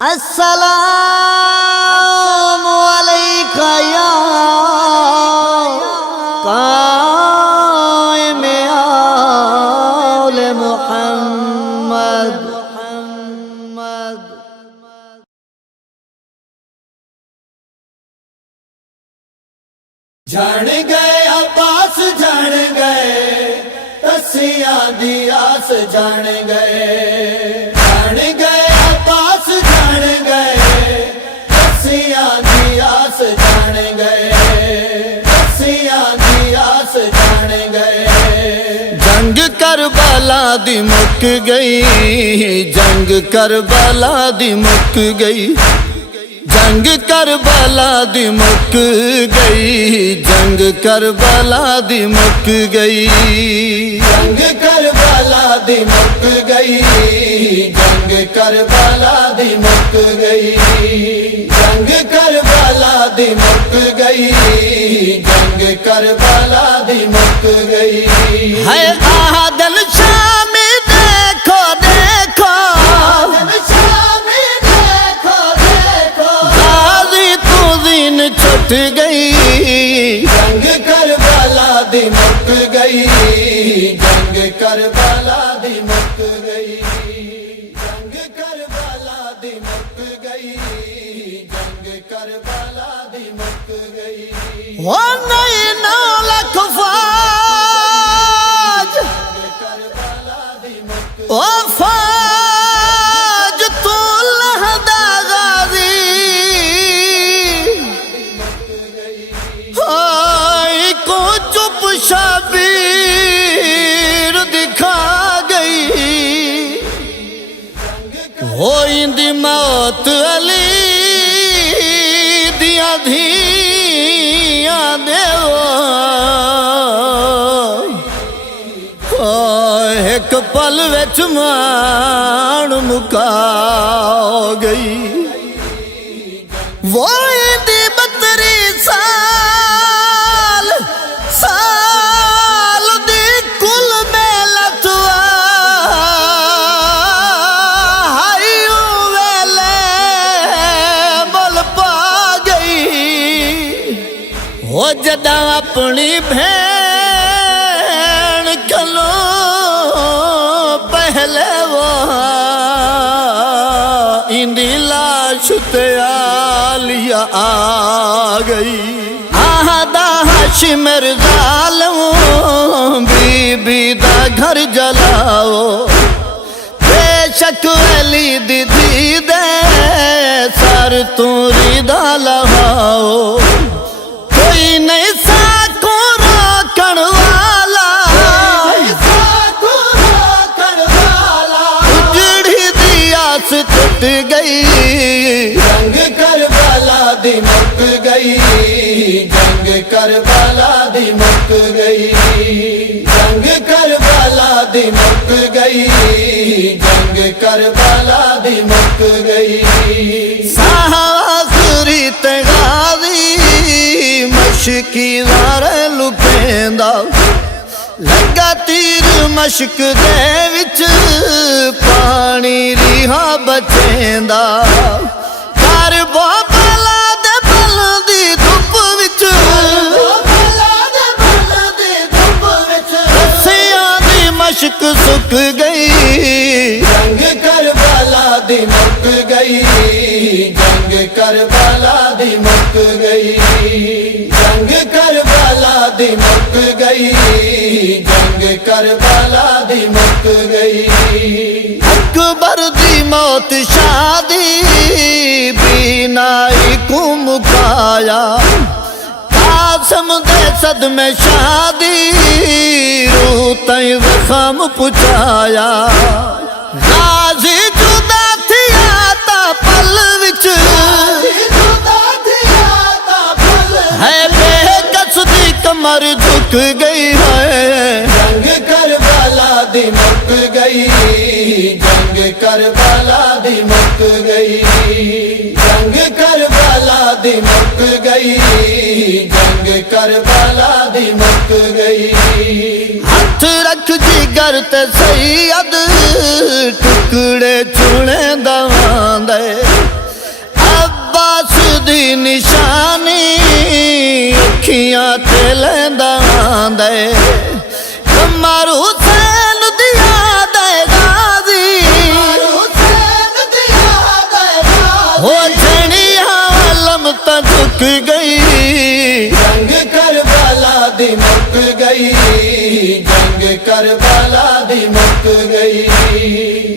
السلام علیک یا قائم آل محمد۔ جان گئے عباس جان گئے تسیاں دی آس جان گئے، جان گئے عباس جان گئے تسیاں دی آس جان گئے، تسیاں دی آس جان گئے۔ جنگ کربلا دی مک گئی، جنگ کربلا دی مک گئی، جنگ کربلا دی مک گئی، جنگ کربلا دی مک گئی، جنگ کربلا دی مک گئی، جنگ کربلا دی مک گئی، جنگ کربلا دی مک گئی، جنگ کربلا دی مک گئی۔ ہے عادل شام دیکھو دیکھو، چھٹ گئی، جنگ کربلا دی مک گئی، جنگ کربلا دی مک گئی، جنگ کربلا دی مک گئی، جنگ کربلا دی مک گئی۔ وہ نہیں 9 لاکھ فوج، وہ فوج تو لہدا غازی، کو چپ شبیر دکھا گئی، ہوئی دی موت علی دیا دھیاں دیو، ایک پل وچ مان مکا گئی، وہ دی 32 سال دی کل میلتوا، ہائیو ویلے مل پا گئی، وہ جدا اپنی بھین کلو پہلے وہ اندی لاش تیالیا آ گئی، آہدہ ہاشم ظالم بی بی دا گھر جلاؤ، بے شک علی دی دھی دے سر توری دا لہاؤ، کوئی نہیں ساکو روکن والا، اجڑی دی آس ٹوٹ گئی، جنگ کربلا دی مک گئی، جنگ کربلا دی مک گئی، جنگ کربلا دی مک گئی، جنگ کربلا دی مک گئی۔ آخری تغازی مشکی وار لکیندا، لگا تیر مشک دے وچ پانی ریہا بچیندا، کار بابلا دے بل دی دھپ وچ، رسیاں دی مشک سک گئی، جنگ کربلا دی مک گئی، جنگ کربلا دی مک گئی، جنگ کربلا دی مک گئی، جنگ کربلا دی مک گئی۔ اکبر دی موت شادی بینائی کو مکایا، قاسم دے صدمے شادی روح تائیں زخم پچایا، غازی جدا تھیا تا پل وچ، ہے بے کس دی کمر جھک گئی ہے، جنگ کربلا دی مک گئی، جنگ کربلا دی مک گئی، جنگ کربلا دی مک گئی، جنگ کربلا دی مک گئی۔ ہاتھ رکھ جگر تے سید ٹکڑے چنے دواں دے، دی نشانی اکھیاں تے لیندا دے قمر حسین دی یاد غازی ہو جھڑیاں عالم تا جھک گئی جنگ کربلا دی مک گئی جنگ کربلا دی مک گئی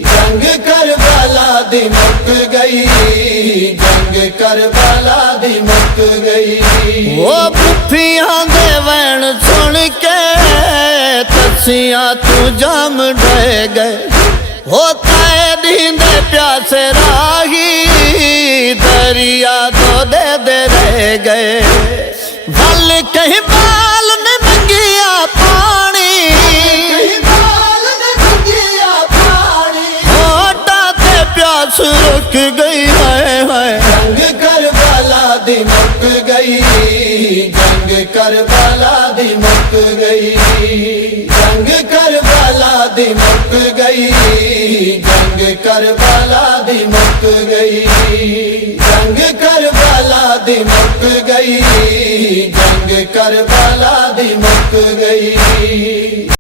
جنگ کربلا دی مک گئی جنگ کربلا دی مک گئی وہ پھپھیاں دے وین سن کے تسیاں تو جام ڈے گئے ہوتا ہے دیندے پیاسے راہی دریا تو دے رہ گئے ول کہیں بال نے منگیا پانی ہوٹا تے پیاس رک گئی ہائے ہائے جنگ کربلا دی مک گئی جنگ کربلا دی مک گئی جنگ کربلا دی مک گئی جنگ کربلا دی مک گئی جنگ کربلا دی مک گئی جنگ کربلا دی مک گئی